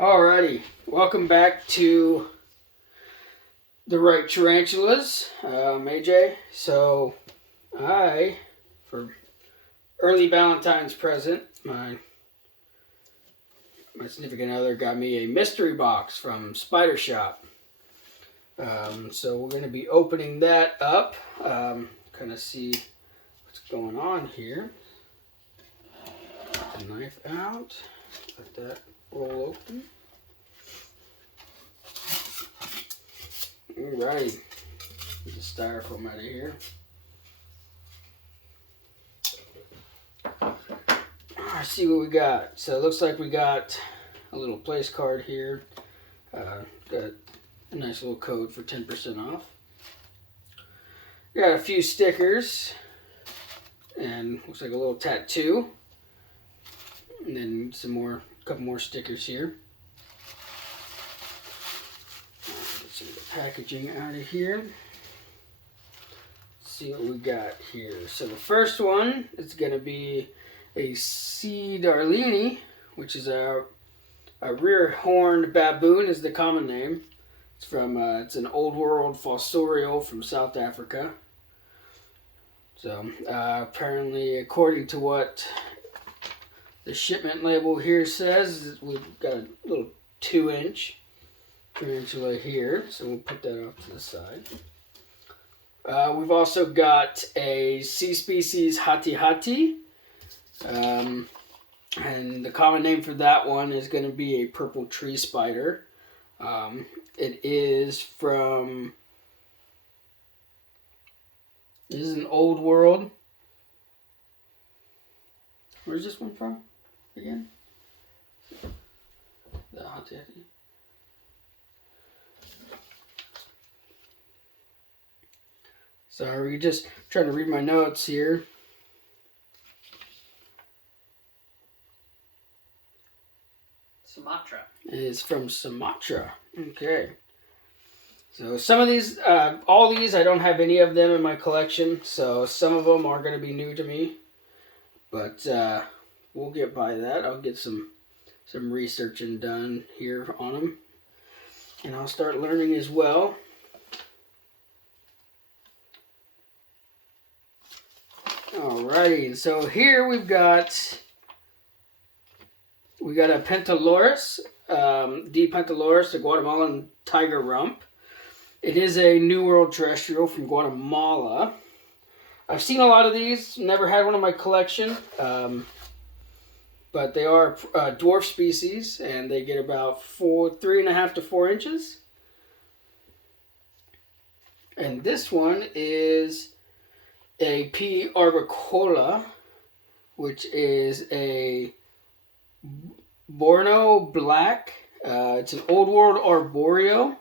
Alrighty, welcome back to the right tarantulas, AJ. So for early Valentine's present, my significant other got me a mystery box from Spider Shoppe. So we're going to be opening that up, kind of see what's going on here. Get the knife out, let that roll open. Alrighty, get the styrofoam out of here. Let's see what we got. So it looks like we got a little place card here. Got a nice little code for 10% off. Got a few stickers, and looks like a little tattoo, and then a couple more stickers here. Get some of the packaging out of here. Let's see what we got here. So the first one is going to be a C. darlini, which is a rear-horned baboon is the common name. It's from it's an old world fossorial from South Africa. So apparently, according to what the shipment label here says, we've got a little 2-inch tarantula here. So we'll put that off to the side. We've also got a C species hati-hati. And the common name for that one is going to be a purple tree spider. It is from, this is an old world. Where's this one from again? The hati-hati. Sorry, just trying to read my notes here. Sumatra. It is from Sumatra. Okay. So some of these, all these, I don't have any of them in my collection. So some of them are going to be new to me. But we'll get by that. I'll get some researching done here on them. And I'll start learning as well. Alrighty. So here we've got a Pentaloris, D. Pentaloris, the Guatemalan tiger rump. It is a New World terrestrial from Guatemala. I've seen a lot of these, never had one in my collection, but they are dwarf species, and they get about 3.5 to 4 inches. And this one is a P. arbicola, which is a Borno black. It's an old world arboreal.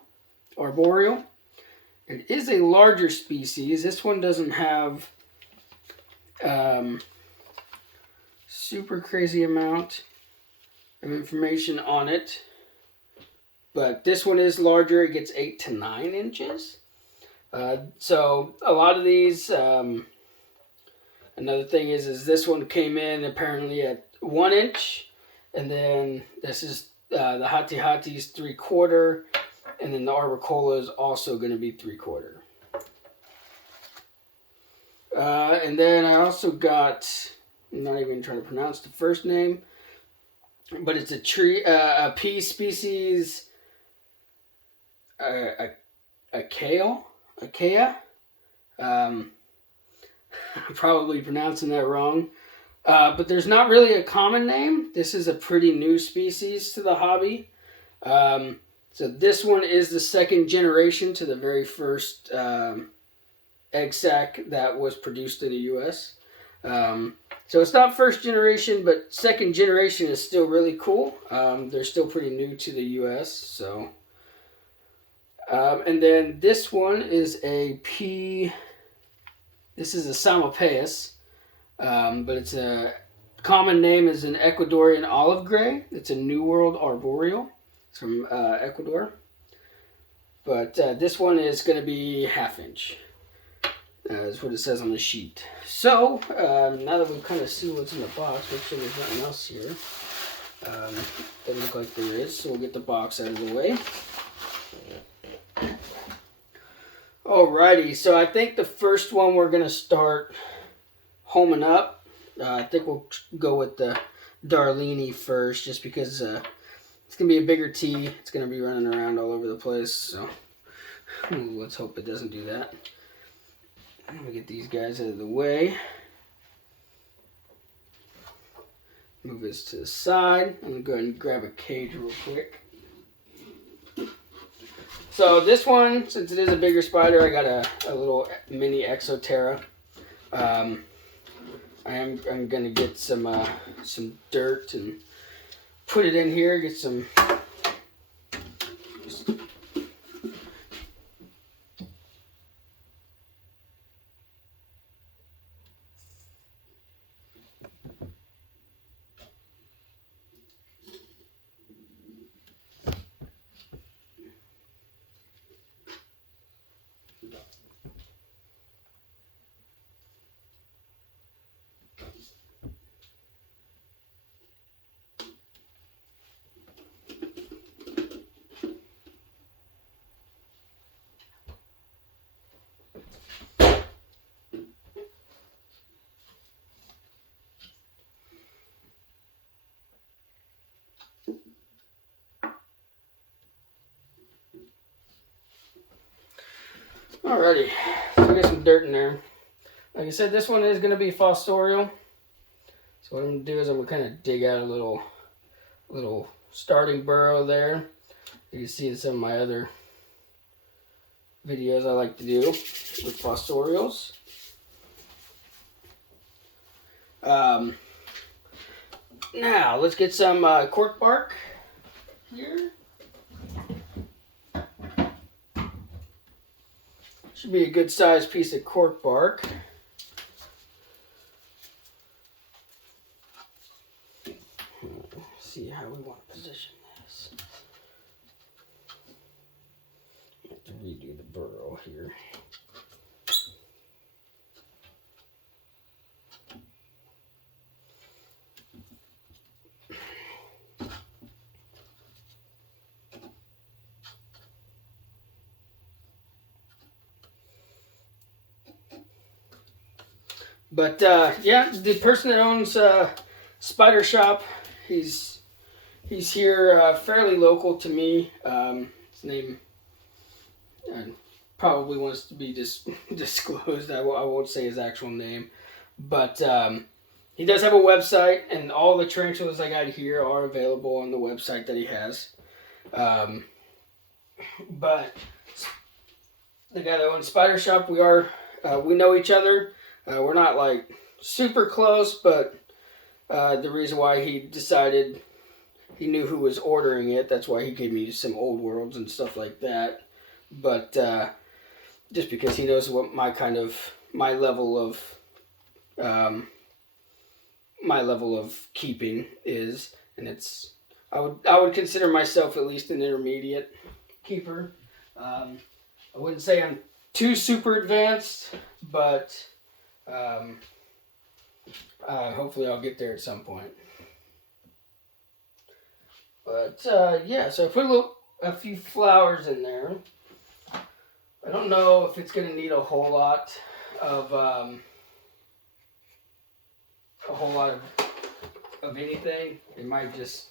It is a larger species. This one doesn't have super crazy amount of information on it, but this one is larger. It gets 8 to 9 inches. So a lot of these. Another thing is this one came in apparently at 1 inch. And then this is the hati-hati's 3/4, and then the arbicola is also going to be 3/4. And then I also got, I'm not even trying to pronounce the first name, but it's a pea species, acacia. I'm probably pronouncing that wrong. But there's not really a common name. This is a pretty new species to the hobby. So this one is the second generation to the very first egg sac that was produced in the U.S. So it's not first generation, but second generation is still really cool. They're still pretty new to the U.S. So, and then this one is a P. This is a Psamopaeus. But it's a common name is an Ecuadorian olive gray. It's a New World arboreal. It's from Ecuador. But this one is going to be 1/2 inch. Is what it says on the sheet. So now that we've kind of seen what's in the box, make sure there's nothing else here. Doesn't look like there is, so we'll get the box out of the way. Alrighty, so I think the first one we're going to start homing up. I think we'll go with the Darlini first, just because it's going to be a bigger tea. It's going to be running around all over the place, so let's hope it doesn't do that. Let me get these guys out of the way. Move this to the side. I'm going to go ahead and grab a cage real quick. So this one, since it is a bigger spider, I got a little mini Exoterra. I'm going to get some dirt and put it in here, get some... Alrighty, so we got some dirt in there. Like I said, this one is going to be fostorial. So what I'm going to do is I'm going to kind of dig out a little starting burrow there. You can see in some of my other videos I like to do with fostorials. Now, let's get some cork bark here. Should be a good sized piece of cork bark. See how we want to position this. I have to redo the burrow here. But yeah, the person that owns Spider Shoppe, he's here fairly local to me. His name probably wants to be disclosed. I won't say his actual name, but he does have a website, and all the tarantulas I got here are available on the website that he has. But the guy that owns Spider Shoppe, we know each other. We're not like super close, but the reason why he decided, he knew who was ordering it. That's why he gave me some old worlds and stuff like that. But just because he knows what my level of keeping is, and I would consider myself at least an intermediate keeper. I wouldn't say I'm too super advanced, but hopefully I'll get there at some point. But yeah, so I put a few flowers in there. I don't know if it's going to need a whole lot of anything. It might it's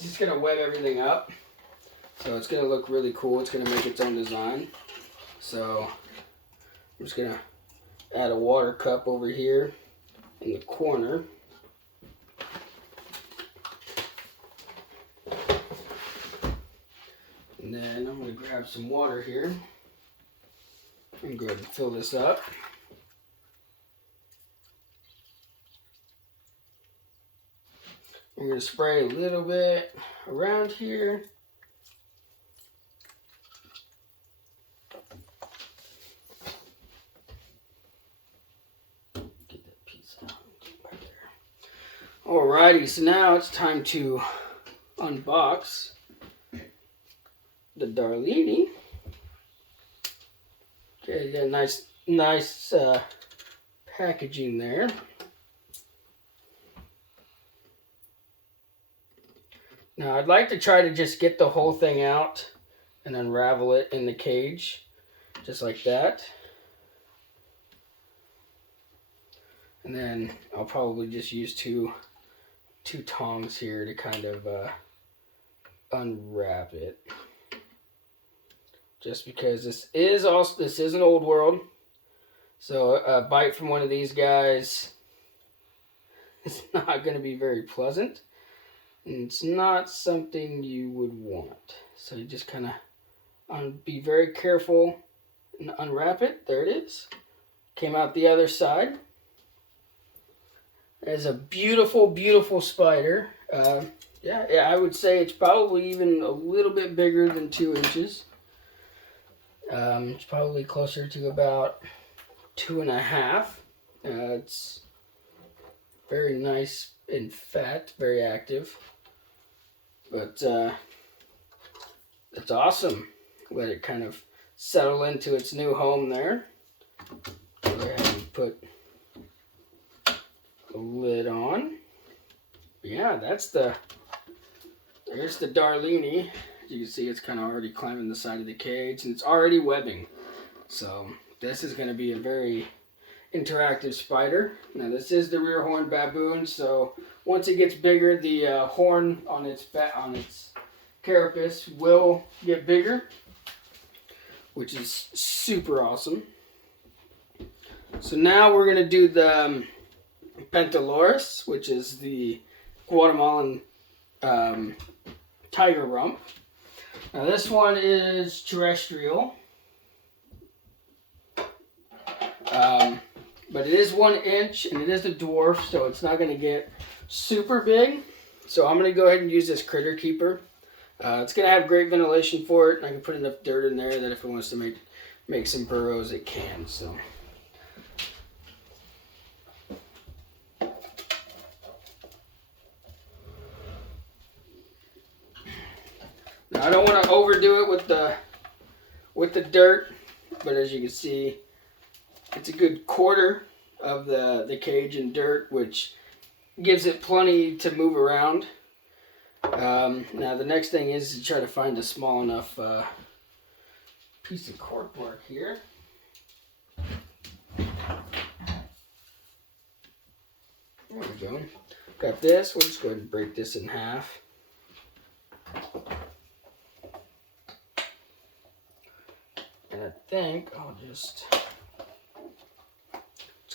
just going to web everything up. So it's going to look really cool. It's going to make its own design. So I'm just going to add a water cup over here in the corner. And then I'm going to grab some water here and go ahead and fill this up. I'm going to spray a little bit around here. Get that piece out right there. Alrighty, so now it's time to unbox the Darlini. Okay, got nice packaging there. Now I'd like to try to just get the whole thing out and unravel it in the cage, just like that. And then I'll probably just use two tongs here to kind of unwrap it. Just because this is an old world, so a bite from one of these guys is not going to be very pleasant. And it's not something you would want. So you just kind of be very careful and unwrap it. There it is. Came out the other side. It's a beautiful, beautiful spider. Yeah, I would say it's probably even a little bit bigger than 2 inches. It's probably closer to about 2.5. It's very nice and fat, very active. But it's awesome. Let it kind of settle into its new home there. Go ahead and put the lid on. Yeah, there's the Darlini. As you can see, it's kind of already climbing the side of the cage, and it's already webbing. So this is going to be a very interactive spider. Now this is the rear horned baboon, so once it gets bigger, the horn on its carapace will get bigger, which is super awesome. So now we're going to do the Pentaloris, which is the Guatemalan tiger rump. Now this one is terrestrial. But it is 1 inch, and it is a dwarf, so it's not going to get super big. So I'm going to go ahead and use this critter keeper. It's going to have great ventilation for it, and I can put enough dirt in there that if it wants to make some burrows, it can. So now I don't want to overdo it with the dirt, but as you can see, it's a good quarter of the cage in dirt, which gives it plenty to move around. Now the next thing is to try to find a small enough piece of corkbark here. There we go. Got this. We'll just go ahead and break this in half. And I think I'll just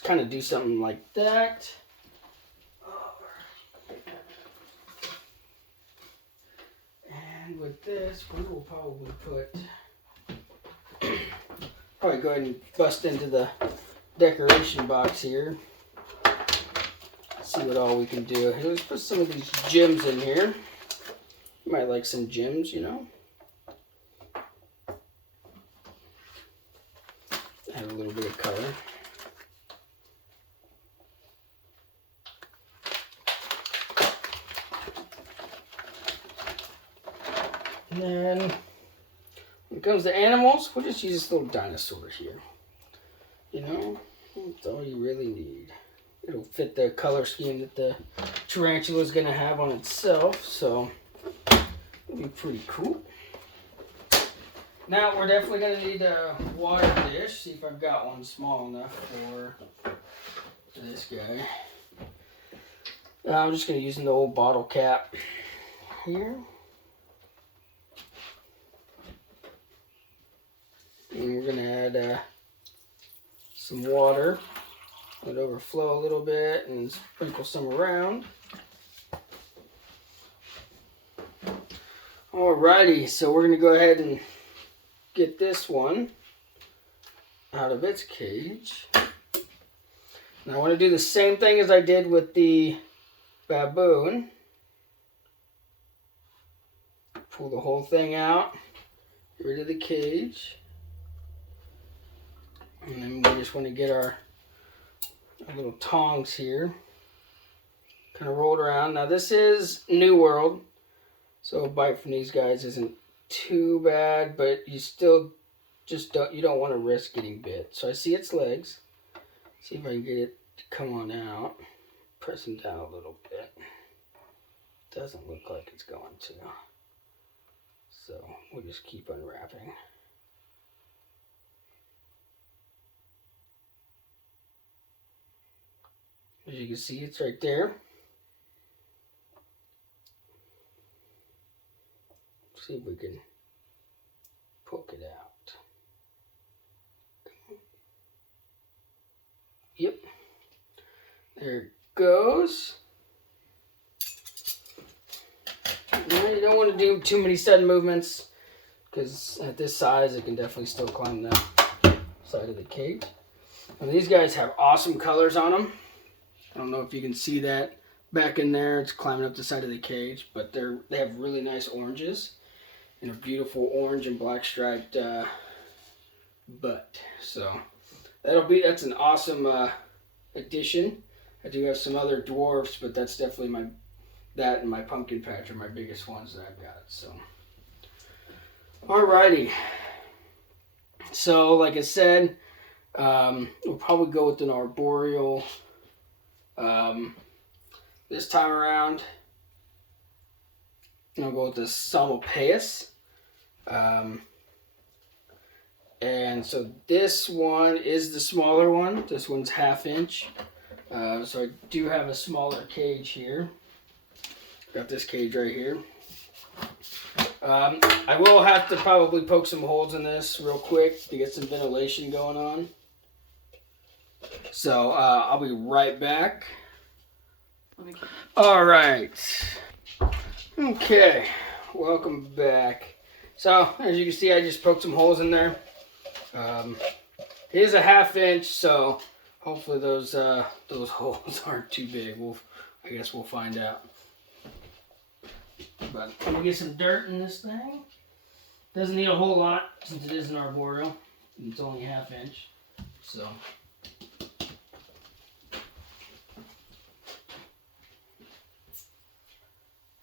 kind of do something like that. And with this, we will probably go ahead and bust into the decoration box here. See what all we can do. Here, let's put some of these gems in here. You might like some gems, you know. Add a little bit of color. And then, when it comes to animals, we'll just use this little dinosaur here. You know, that's all you really need. It'll fit the color scheme that the tarantula is going to have on itself, so it'll be pretty cool. Now, we're definitely going to need a water dish. See if I've got one small enough for this guy. I'm just going to use an old bottle cap here. And we're going to add some water. Let it overflow a little bit and sprinkle some around. Alrighty, so we're going to go ahead and get this one out of its cage. Now I want to do the same thing as I did with the baboon. Pull the whole thing out, get rid of the cage. And then we just want to get our little tongs here. Kind of rolled around. Now this is New World, so a bite from these guys isn't too bad, but you still just don't want to risk getting bit. So I see its legs. See if I can get it to come on out. Press them down a little bit. Doesn't look like it's going to. So we'll just keep unwrapping. As you can see, it's right there. See if we can poke it out. Yep. There it goes. Now you don't want to do too many sudden movements because at this size it can definitely still climb that side of the cage. And these guys have awesome colors on them. I don't know if you can see that back in there. It's climbing up the side of the cage, but they have really nice oranges and a beautiful orange and black striped butt. So that's an awesome addition. I do have some other dwarfs, but that's definitely that and my pumpkin patch are my biggest ones that I've got. So, alrighty. So, like I said, we'll probably go with an arboreal this time around. I'll go with the Salmopaeus. And so this one is the smaller one. This one's 1/2 inch. So I do have a smaller cage here. Got this cage right here. I will have to probably poke some holes in this real quick to get some ventilation going on. So I'll be right back. All right. Okay. Welcome back. So as you can see, I just poked some holes in there. It is a 1/2 inch, so hopefully those holes aren't too big. I guess we'll find out. But I'm gonna get some dirt in this thing. Doesn't need a whole lot since it is an arboreal. It's only 1/2 inch, so.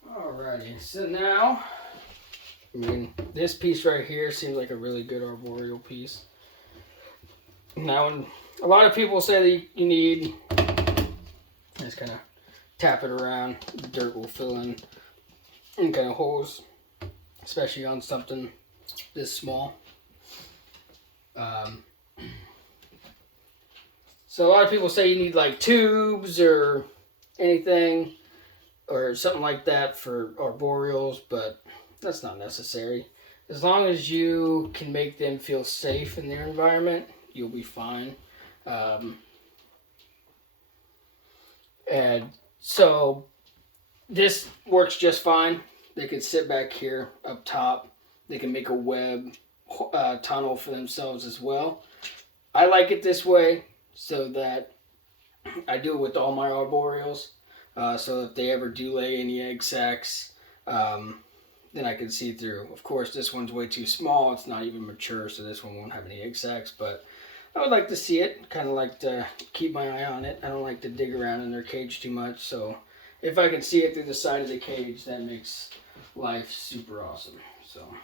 Alrighty, so now, this piece right here seems like a really good arboreal piece. Now, a lot of people say that you need, just kind of tap it around, the dirt will fill in any kind of holes, especially on something this small. So a lot of people say you need like tubes or anything or something like that for arboreals, but that's not necessary. As long as you can make them feel safe in their environment, you'll be fine. And so this works just fine. They can sit back here up top. They can make a web tunnel for themselves as well. I like it this way so that I do it with all my arboreals. So if they ever do lay any egg sacs, then I can see through. Of course, this one's way too small. It's not even mature, so this one won't have any egg sacs. But I would like to see it. Kind of like to keep my eye on it. I don't like to dig around in their cage too much. So if I can see it through the side of the cage, that makes life super awesome. So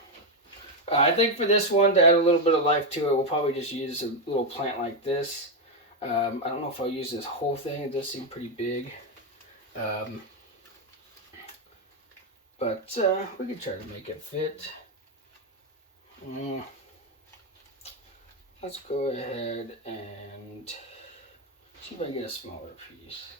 I think for this one, to add a little bit of life to it, we'll probably just use a little plant like this. I don't know if I'll use this whole thing. It does seem pretty big. But we could try to make it fit. Let's go ahead and see if I can get a smaller piece.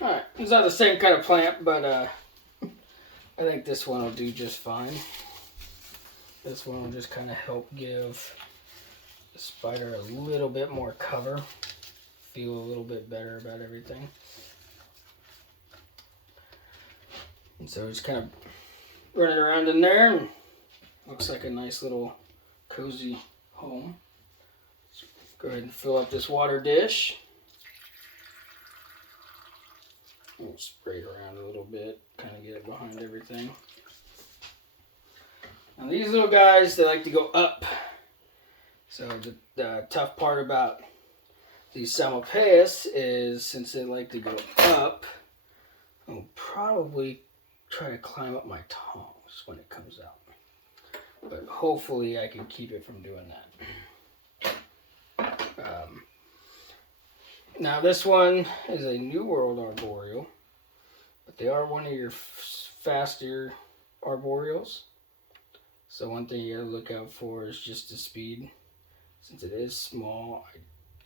Alright, it's not the same kind of plant, but I think this one will do just fine. This one will just kind of help give the spider a little bit more cover. Feel a little bit better about everything. And so just kind of run it around in there. And looks like a nice little cozy home. Let's go ahead and fill up this water dish. We'll spray it around a little bit, kind of get it behind everything. Now these little guys, they like to go up. So the tough part about these Salmopaeus is, since they like to go up, I'll probably try to climb up my tongs when it comes out. but hopefully I can keep it from doing that. Now this one is a New World arboreal, but they are one of your faster arboreals. So one thing you gotta look out for is just the speed. Since it is small, I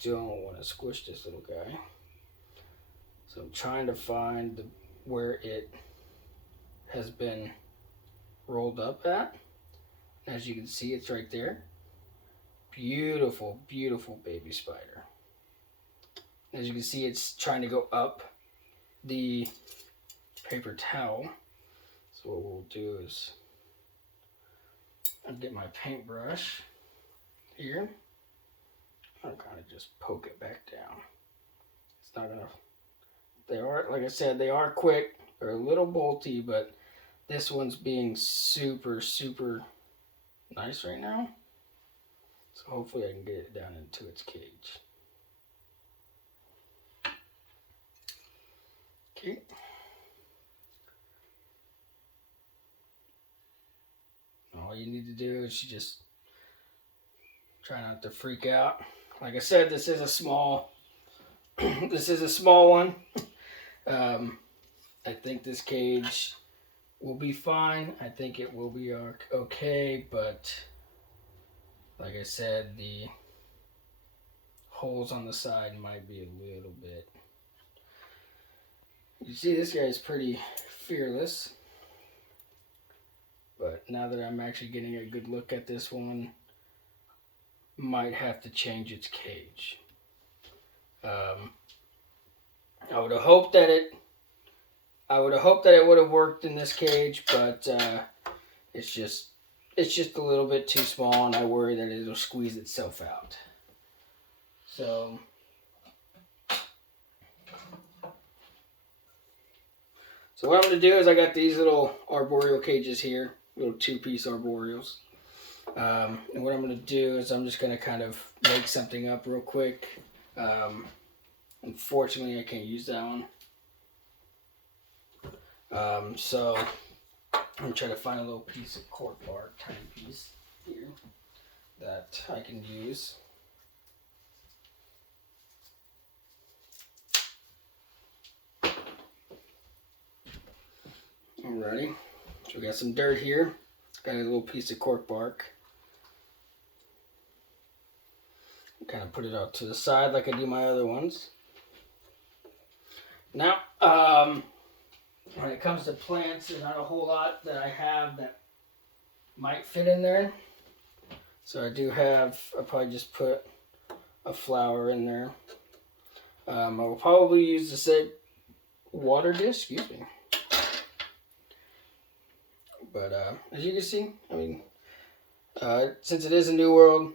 don't want to squish this little guy. So I'm trying to find where it has been rolled up at. As you can see, it's right there. Beautiful, beautiful baby spider. As you can see, it's trying to go up the paper towel. So what we'll do is I'll get my paintbrush here. I'll kind of just poke it back down. It's not gonna, they are, like I said, they are quick. They're a little bolty, but this one's being super, super nice right now. So hopefully I can get it down into its cage. Okay. All you need to do is you just try not to freak out. Like I said, this is a small one. I think this cage will be fine. I think it will be okay, but like I said, the holes on the side might be a little bit. You see, this guy is pretty fearless. But now that I'm actually getting a good look at this one, might have to change its cage. I would have hoped that it would have worked in this cage, but it's just a little bit too small, and I worry that it'll squeeze itself out. So what I'm going to do is I got these little arboreal cages here, little 2-piece arboreals. And what I'm going to do is I'm just going to kind of make something up real quick. Unfortunately, I can't use that one. So I'm going to try to find a little piece of cork bark, tiny piece here, that I can use. Alrighty, so we got some dirt here. Got a little piece of cork bark. Kind of put it out to the side like I do my other ones. Now, when it comes to plants, there's not a whole lot that I have that might fit in there. So I do have, I'll probably just put a flower in there. I will probably use the same water dish, excuse me. But as you can see, I mean, since it is a New World,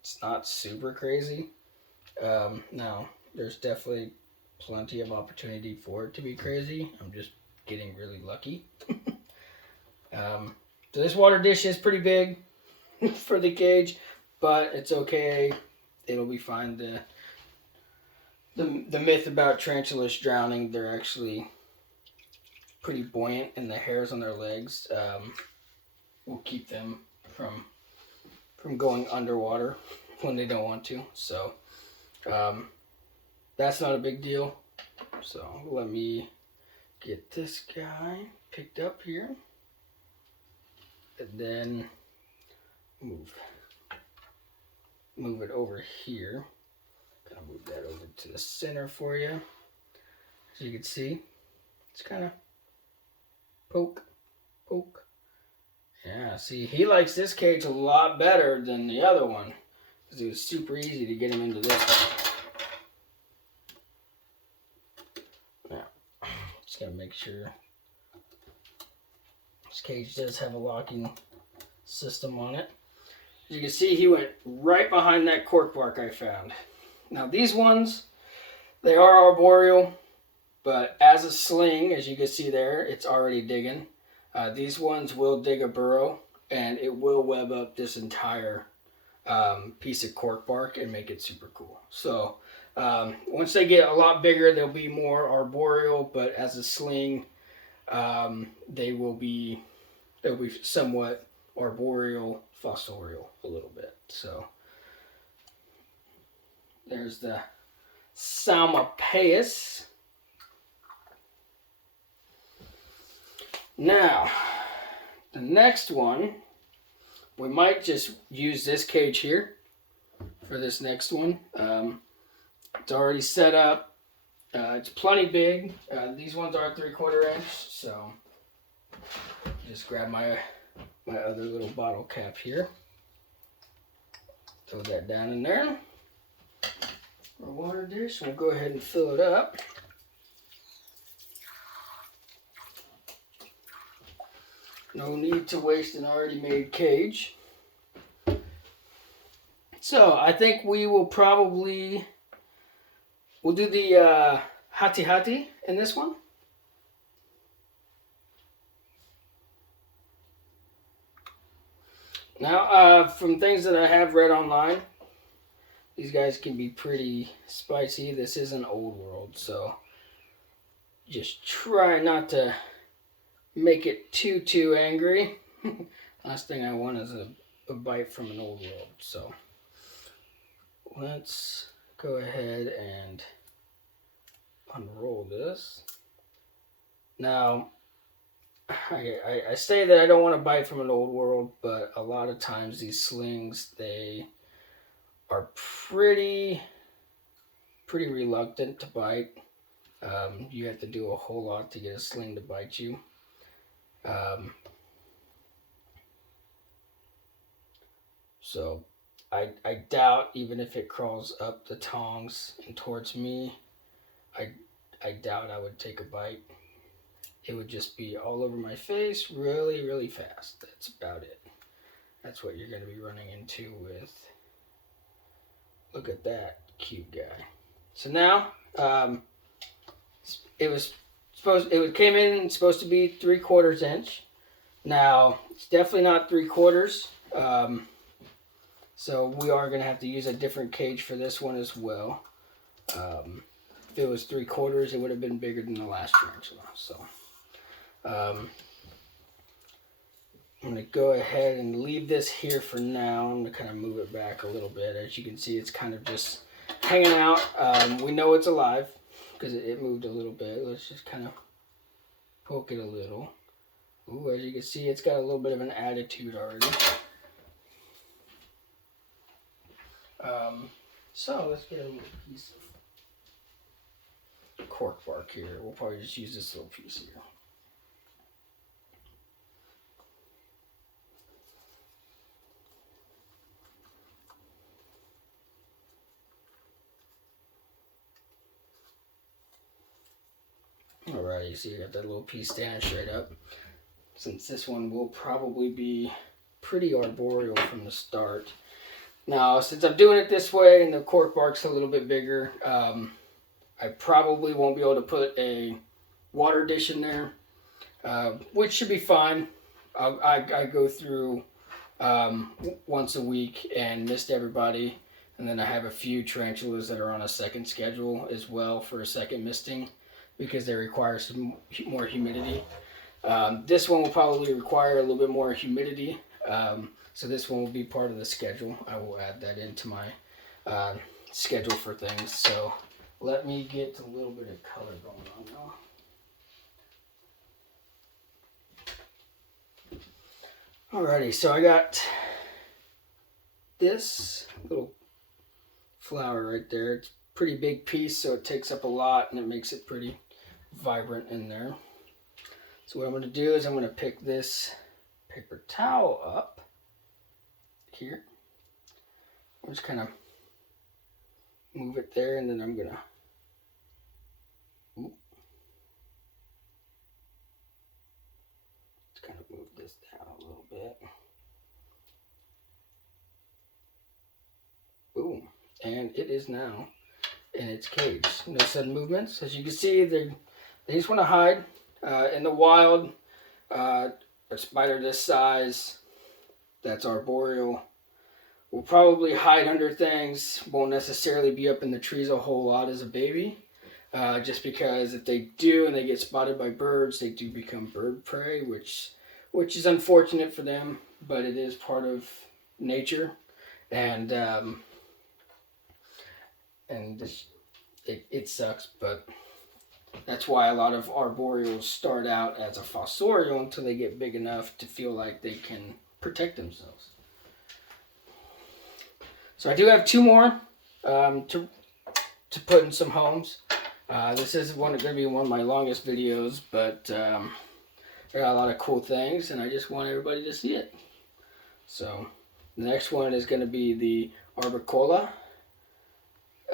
it's not super crazy. Now, there's definitely plenty of opportunity for it to be crazy. I'm just getting really lucky. So this water dish is pretty big for the cage, but it's okay. It'll be fine. The myth about tarantulas drowning, they're actually pretty buoyant, and the hairs on their legs will keep them from going underwater when they don't want to. So that's not a big deal. So let me get this guy picked up here, and then move it over here. Gonna move that over to the center for you. As you can see, it's kind of poke. Yeah, see, he likes this cage a lot better than the other one, because it was super easy to get him into this one. Now, just gotta make sure this cage does have a locking system on it. As you can see, he went right behind that cork bark I found. Now these ones, they are arboreal, but as a sling, as you can see there, it's already digging. These ones will dig a burrow, and it will web up this entire piece of cork bark and make it super cool. So once they get a lot bigger, they'll be more arboreal, but as a sling, they'll be somewhat arboreal fossorial a little bit. So there's the Salmopaeus. Now, the next one, we might just use this cage here for this next one. It's already set up. It's plenty big. These ones are 3/4 inch, so just grab my other little bottle cap here. Throw that down in there. Our water dish, we'll go ahead and fill it up. No need to waste an already made cage. So I think we will probably, we'll do the hati hati in this one. Now, from things that I have read online, these guys can be pretty spicy. This is an old world, so just try not to make it too angry. Last thing I want is a bite from an old world. So let's go ahead and unroll this. Now, I say that I don't want to bite from an old world, but a lot of times these slings, they are pretty reluctant to bite. You have to do a whole lot to get a sling to bite you. So I doubt, even if it crawls up the tongs and towards me, I doubt I would take a bite. It would just be all over my face really fast. That's about it. That's what you're going to be running into with. Look at that cute guy. So now, it came in supposed to be 3/4 inch. Now it's definitely not 3/4. So we are going to have to use a different cage for this one as well. If it was 3/4, it would have been bigger than the last tarantula. So I'm going to go ahead and leave this here for now. I'm going to kind of move it back a little bit. As you can see, it's kind of just hanging out. We know it's alive because it moved a little bit. Let's just kind of poke it a little. Ooh, as you can see, it's got a little bit of an attitude already. So let's get a little piece of cork bark here. We'll probably just use this little piece here. Alright, you see I got that little piece standing straight up. Since this one will probably be pretty arboreal from the start. Now, since I'm doing it this way and the cork bark's a little bit bigger, I probably won't be able to put a water dish in there, which should be fine. I go through once a week and mist everybody, and then I have a few tarantulas that are on a second schedule as well for a second misting because they require some more humidity. This one will probably require a little bit more humidity. So this one will be part of the schedule. I will add that into my schedule for things. So let me get a little bit of color going on now. Alrighty, so I got this little flower right there. It's a pretty big piece, so it takes up a lot and it makes it pretty vibrant in there. So what I'm going to do is I'm going to pick this paper towel up here. I'm just kind of move it there, and then I'm going to just kind of move this down a little bit. Boom. And it is now in its cage. No sudden movements. As you can see, they just want to hide. In the wild, a spider this size that's arboreal will probably hide under things, won't necessarily be up in the trees a whole lot as a baby, just because if they do and they get spotted by birds, they do become bird prey, which is unfortunate for them. but it is part of nature, and this, it sucks, but that's why a lot of arboreals start out as a fossorial until they get big enough to feel like they can protect themselves. So I do have 2 more to put in some homes. This is going to be one of my longest videos, but I got a lot of cool things, and I just want everybody to see it. So the next one is going to be the Arbicola.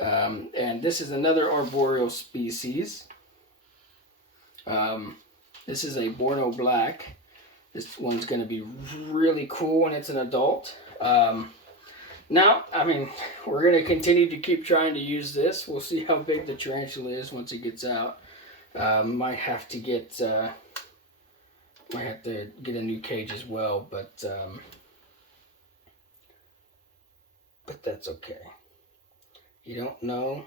And this is another arboreal species. This is a Borno Black. This one's going to be really cool when it's an adult. Now, I mean, we're going to continue to keep trying to use this. We'll see how big the tarantula is once it gets out. Might have to get a new cage as well, but that's okay. You don't know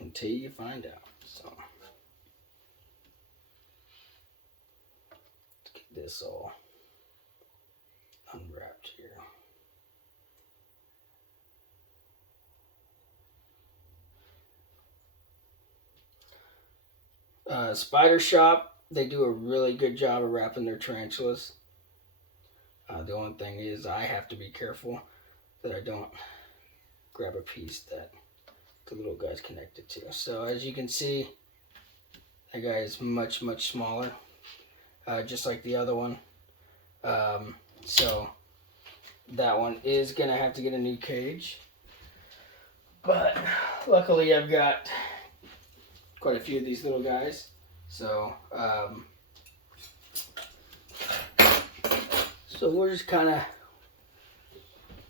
until you find out. So let's get this all unwrapped here. Spider Shoppe, they do a really good job of wrapping their tarantulas. The only thing is I have to be careful that I don't grab a piece that the little guy's connected to. So as you can see, that guy is much, much smaller, just like the other one. So that one is going to have to get a new cage. But luckily I've got quite a few of these little guys. So, so we'll just kind of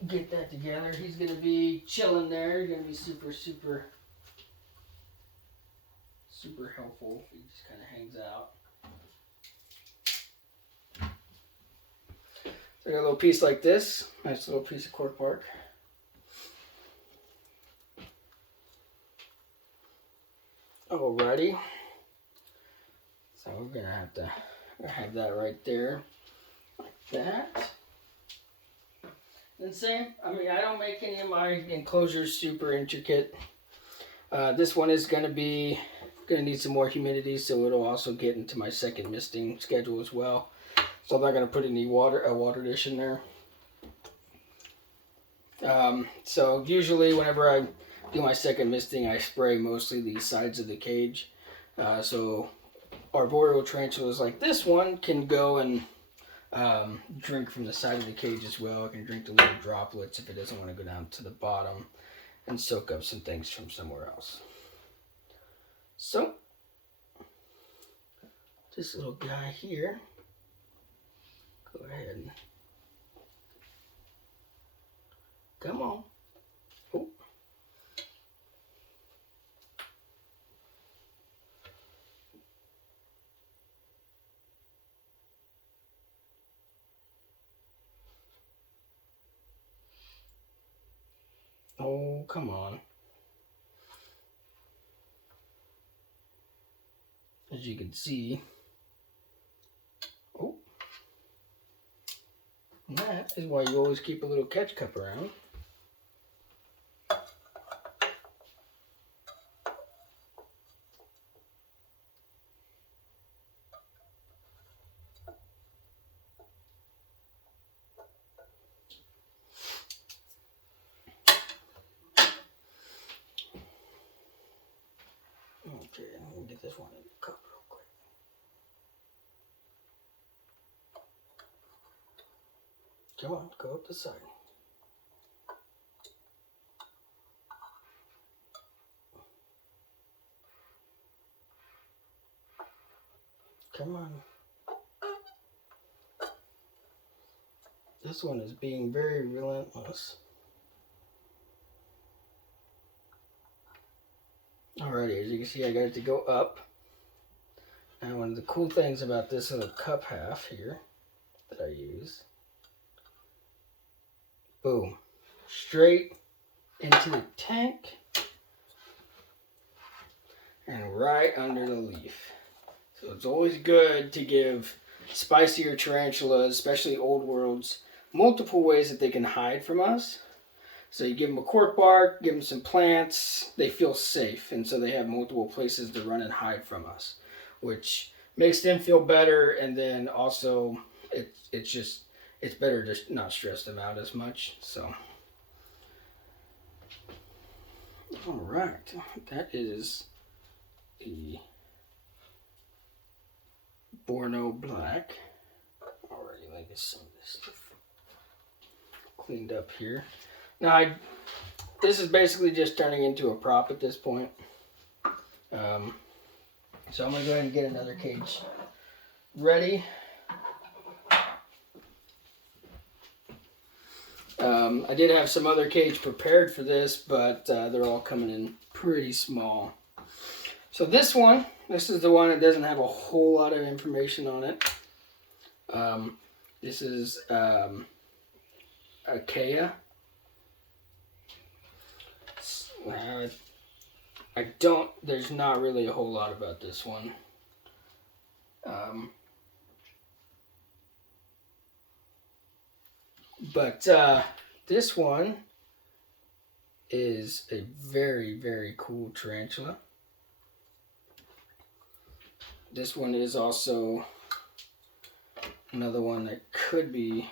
get that together. He's going to be chilling there. He's going to be super, super, super helpful. He just kind of hangs out. So I got a little piece like this. Nice little piece of cork bark. Alrighty. So we're going to have to have that right there. Like that. And same, I mean, I don't make any of my enclosures super intricate. This one is going to need some more humidity, so it'll also get into my second misting schedule as well. So I'm not going to put any water dish in there. So usually whenever I do my second misting, I spray mostly the sides of the cage. So arboreal tarantulas like this one can go and drink from the side of the cage as well. It can drink the little droplets if it doesn't want to go down to the bottom and soak up some things from somewhere else. So this little guy here, go ahead and come on. Oh. Oh, come on. As you can see, oh, and that is why you always keep a little catch cup around. Okay, let me get this one in the cup real quick. Come on, go up the side. Come on. This one is being very relentless. Alrighty, as you can see, I got it to go up. Now, one of the cool things about this little cup half here that I use, boom, straight into the tank and right under the leaf. So it's always good to give spicier tarantulas, especially old worlds, multiple ways that they can hide from us. So you give them a cork bark, give them some plants, they feel safe, and so they have multiple places to run and hide from us, which makes them feel better, and then also it's better to not stress them out as much. So, all right, that is the Borno Black. Alrighty, let me get some of this stuff cleaned up here. Now, this is basically just turning into a prop at this point. So I'm going to go ahead and get another cage ready. I did have some other cage prepared for this, but they're all coming in pretty small. So this is the one that doesn't have a whole lot of information on it. This is a Kea. There's not really a whole lot about this one. But this one is a very, very cool tarantula. This one is also another one that could be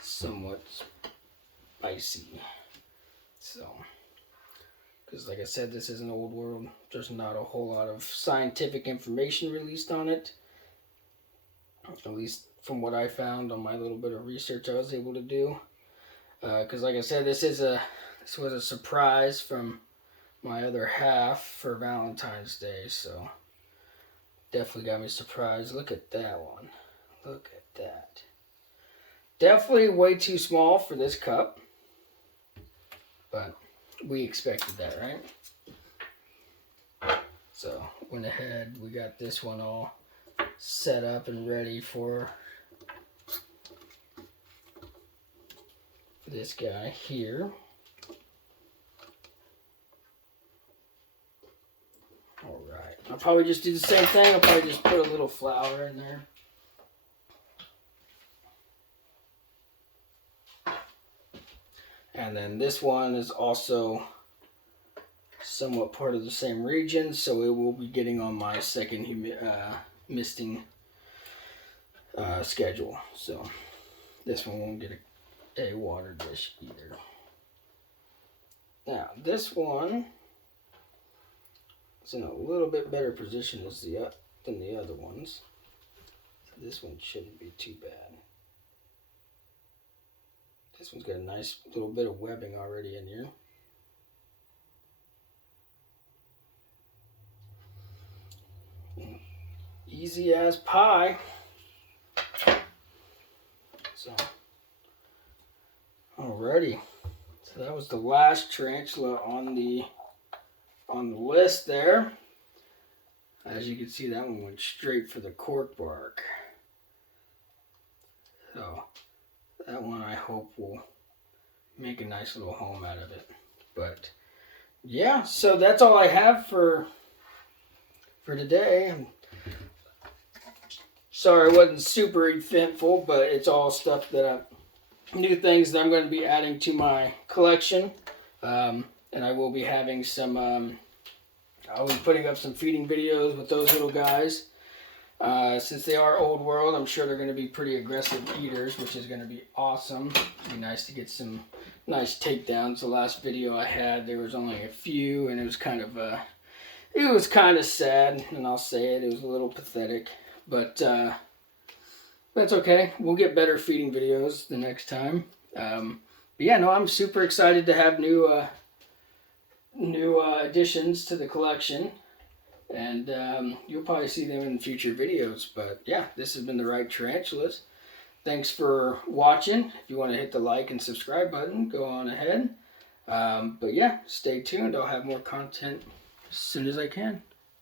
somewhat spicy. So, because like I said, this is an old world. There's not a whole lot of scientific information released on it. At least from what I found on my little bit of research I was able to do. Because like I said, this was a surprise from my other half for Valentine's Day. So, definitely got me surprised. Look at that one. Look at that. Definitely way too small for this cup. But we expected that, right? So, went ahead. We got this one all set up and ready for this guy here. Alright. I'll probably just do the same thing. I'll probably just put a little flour in there. And then this one is also somewhat part of the same region, so it will be getting on my second misting schedule. So this one won't get a water dish either. Now this one is in a little bit better position than the other ones. So this one shouldn't be too bad. This one's got a nice little bit of webbing already in here. Easy as pie. So, alrighty. So that was the last tarantula on the list there. As you can see, that one went straight for the cork bark. So that one I hope will make a nice little home out of it. But yeah, so that's all I have for today. Sorry, it wasn't super eventful, but it's all stuff that new things that I'm going to be adding to my collection. And I will be having some, I'll be putting up some feeding videos with those little guys. Since they are old world, I'm sure they're going to be pretty aggressive eaters, which is going to be awesome. It'd be nice to get some nice takedowns. The last video I had, there was only a few, and it was kind of sad, and I'll say it. It was a little pathetic, but that's okay. We'll get better feeding videos the next time. But yeah, no, I'm super excited to have new additions to the collection. And you'll probably see them in future videos. But yeah, this has been the Right Tarantulas. Thanks for watching. If you want to hit the like and subscribe button, go on ahead. But yeah, stay tuned. I'll have more content as soon as I can.